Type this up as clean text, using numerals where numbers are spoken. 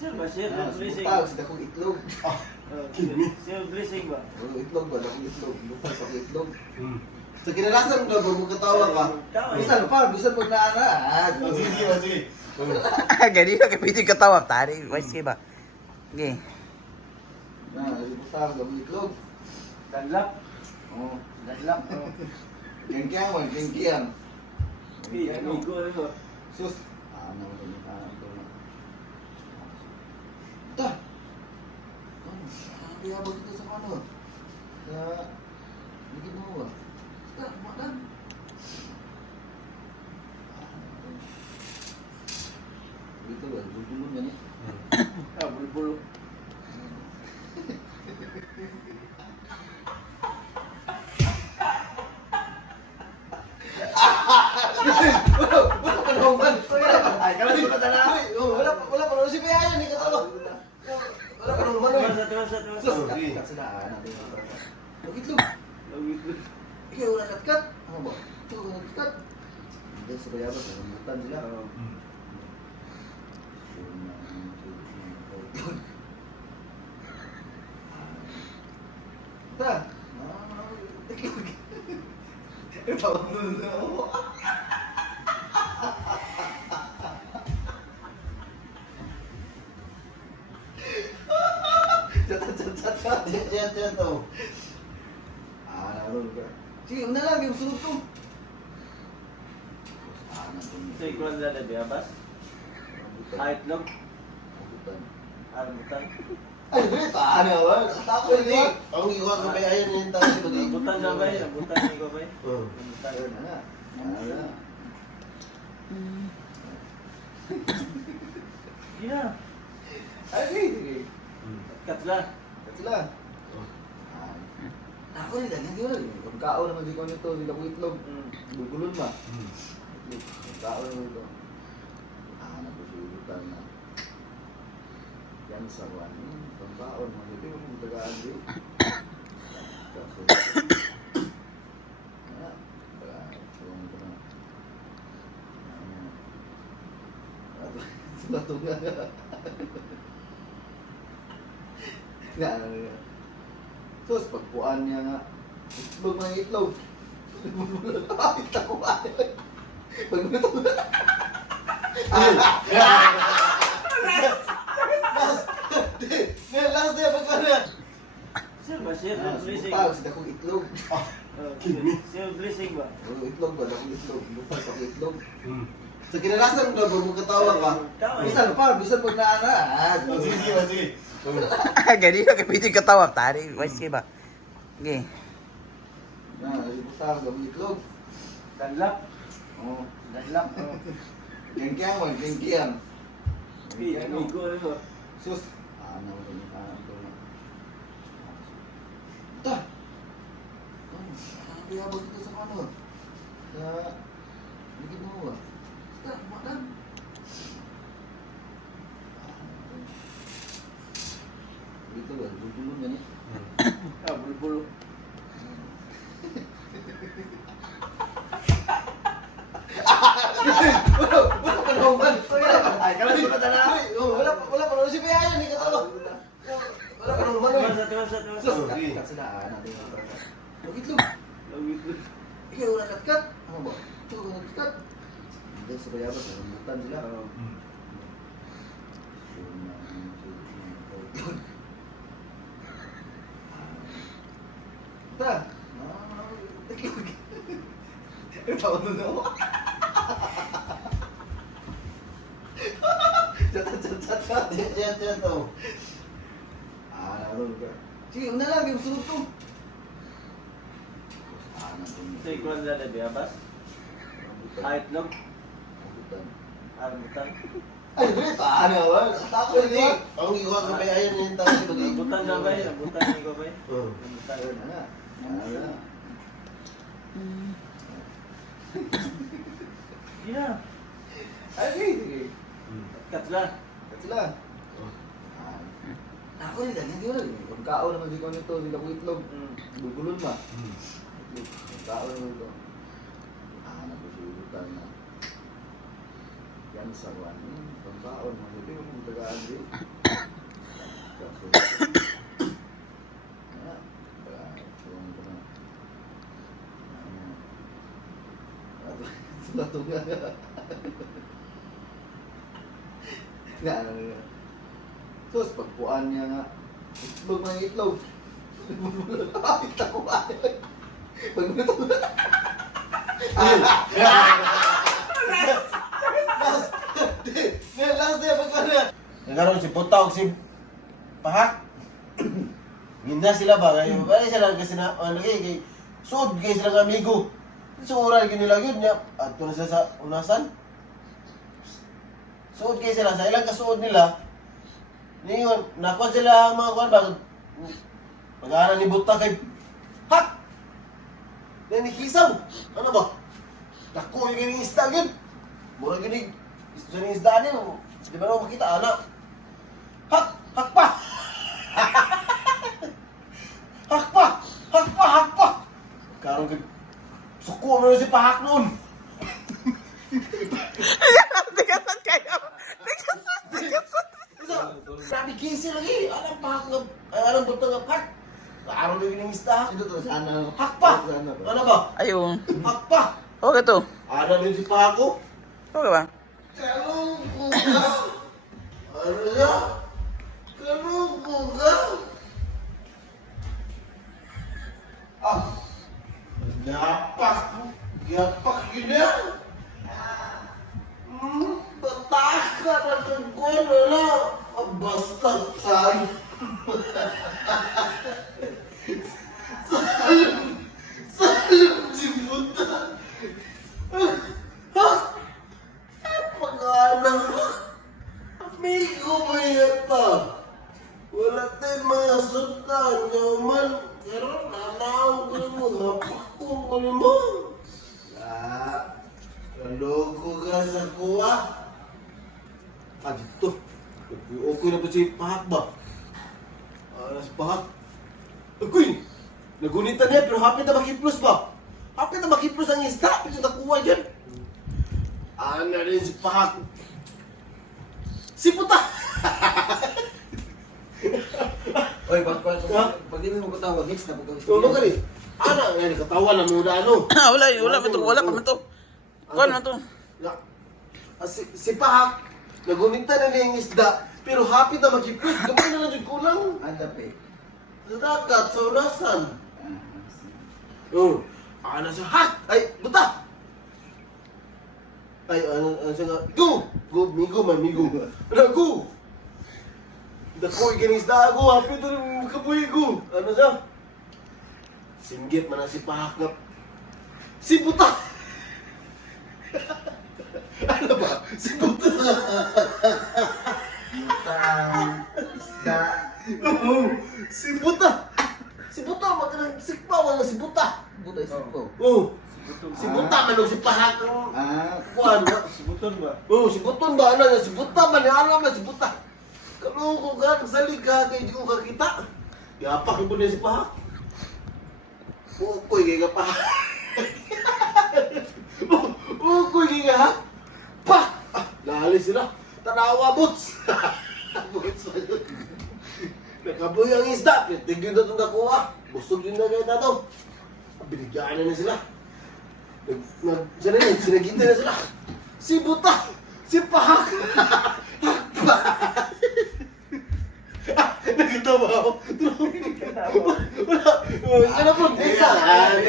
Sir ba? Sir, dressing. Butang, sila kong itlog. Sir, dressing ba? Itlog ba? Dakong itlog. Butang sa itlog. Sa kinalasan mo, bumukatawa ka. Bisan pa, bisan pag naana. Sige. Ganito ka pwede katawa. Tari, wais ba? Okay. Butang, dakong itlog. Danlap. Oh. Danlap. Kengkiang man, kengkiang. Amigo rin ba? Sus. Ano ba yung kanan to? Ito. Ano kaya ba dito sa ano? Sa... Bigyan mo ba? Ito, kumakan. Dito ba? Bubulong yan eh. Bulbulo. Wala pa naman. Ay, kala dito na na. Wala pa naman si Pia yan. Wala pa naman. Tuwas. Sus, katsadaan natin. Itlog. Ikaw wala katkat. Ano ba? Ikaw wala katkat. Hindi, sa bayabas. Namutan sila. Ta. Itlog. Ito. Diyan to. Naroon ka. Sige, una lang, yung sunod ko. Sa ikuan na na biyabas? Itlog? Rambutan? Ay, paano ba? Tako hindi. Ang iwan ko ba ayan yung tao si Bagay? Rambutan na ba? Rambutan ni ko ba? Oo. Rambutan. Ayun na. Ano? Yeah. Ay, sige. Katla. Sila. Ako rin, ganyan di wala. Pagkao naman di ko nito, sila ko itlog. Gugulon ba? Pagkao naman ito. Napusulitan na. Yan sa one. Pagkao naman ito, yung tagaan di. Kaso. Tulungan ko na. Sulatong nga. Sus, pagpuan niya nga. Itlog mga itlog. Bakit ako ba? Pagbuto. Last day, pagpuan niya. Sir ba? Sir, dressing. Butang, sila kong itlog. Sir, dressing ba? Itlog ba? Dakong itlog. Butang sa itlog. Sa kinalasan mo, bumukatawa ka. Bisan pa, bisan pag naana. Sige. Ganito ka pwede katawa. Tari, wais ba? Okay. Butang, dakong itlog. Danlap. Oh. Danlap. Kengkiang man, kengkiang. Amigo rin ba? Sus. Ano ba yung kanan to? Ito. Ano kaya ba dito sa ano? Sa... Bigyan mo ba? Ito, kumakan. Dito ba? Bubulong yan eh. Bulbulo. Wala pa naman. Ay, kala dito na na. Wala pa naman si Pia yan. Wala pa naman. Tuwas. Sus, katsadaan natin. Itlog. Ikaw wala katkat. Ano ba? Ikaw wala katkat. Hindi, sa bayabas. Namutan sila. Ta. Itlog. Ito na ako. Diyan to. Naroon ka. Sige, una lang, yung sunod ko. Sa ikuan na na biyabas? Itlog? Rambutan? Ay, paano ba? Tako hindi. Ang iwan ko ba ayan yung tao si Bagay? Rambutan na ba? Rambutan ni ko ba? Rambutan. Ayun na nga. Ano? Yeah. Ay, sige. Katla. Sila. Ako rin, ganyan di wala. Pagkao naman si ko nito, sila ko itlog. Gugulon ba? Pagkao naman ito. Napusulitan na. Yan sa one. Pagkao naman ito, yung tagaan Terus pagpuan niya nga, itlog mga itlog. Ay, takuan. Pagbuto. Last day, pagpuan niya. Nagkaroon si Putao si Pahak. Ginda sila ba? Kaya sila kasi na, kay suod kayo sila ng amigo. So, oral kinila yun niya. At kung nasa sa unasan, suod kayo sila. Sa ilang kasuod nila, ngayon, nakuha sila ang mga kuwan ba? Pag-aaral ni Buta kay Hak! Na nikisaw! Ano ba? Naku, yung gining isda yun! Mura gining isda niya. Di ba naman makita, anak? Hak! Hak pa! Hak pa! Hak pa! Hak pa! Karong kag... Suko mo na si Pahak noon! Tigasan kayo. Tigasan. Grabe kisi lagi! Alam Pahak nga... Alam Buta nga Hak! Araw na gining isda. Ito to, sana. Hak pa! Ano ba? Ayun. Hak pa! Okay to. Ano din si Pahak ko? Okay ba? Kalungkot ka! Ano siya? Kalungkot ka! Ah! Gapak! Gapak yun yan! Bataka na kagwan na! Basta tayo! Sayang si Buta! Ha? Pag-anak! Amigo mo yata! Wala tayong mga sultan, yaman! Pero nanaw ko mo, napakong ko mo! Kaloko ka sa kuha! Dito! Okay na ba si Pahak ba? Si Pahak? Agoy! Nagunitan niya pero hapit na makiplos ba? Hapit na makiplos ang isda! Hapit na nakuha dyan! Ano rin si Pahak? Si Puta! Oy, pag di mo katawa, hits na pagkawis. Tulog ka rin! Ano? Yan, katawa na muna ano? Wala man to. Wala pa man to. Kuan man to. Si Pahak, nagunita na niya yung isda, pero hapit na mag-iplos, gamay na lang yung kulang. Adape. Sa dagat, sa ulasan. Ano siya? Hak! Ay, buta! Ay, ano siya nga? Go! Go, migo man, migo. Ano, go! Dako, ikinis na ako, hapit na rin kabuhi ko. Ano siya? Singgit man na si Pahak nga. Si buta! Ano ba? Si Buta! Isda. Oo! Si Buta! Si Buta! Magandang sikpawan na si Buta! Buta isip ko. Oo! Si Buta man o si Pahak! Kuhan ba? Si Buton ba? Oo! Si Buton ba? Ano na? Si Buta man! Alam na si Buta! Kalungko ka! Nagsalig ka! Kaya di ko kakita! Yapak mo na si Pahak! Ukoy kaya ka Pahak! Ukoy kaya ka ha? Pak! Lalis sila! Tanawa, Boots! Boots pa yun. Nakaboy ang isda! Tigil na itong nakuha! Busog din na kayo na ito! Binigyan na sila! Sinagita na sila! Si Buta! Si Pahak! Nakita ba ako? Wala! Wala! Wala!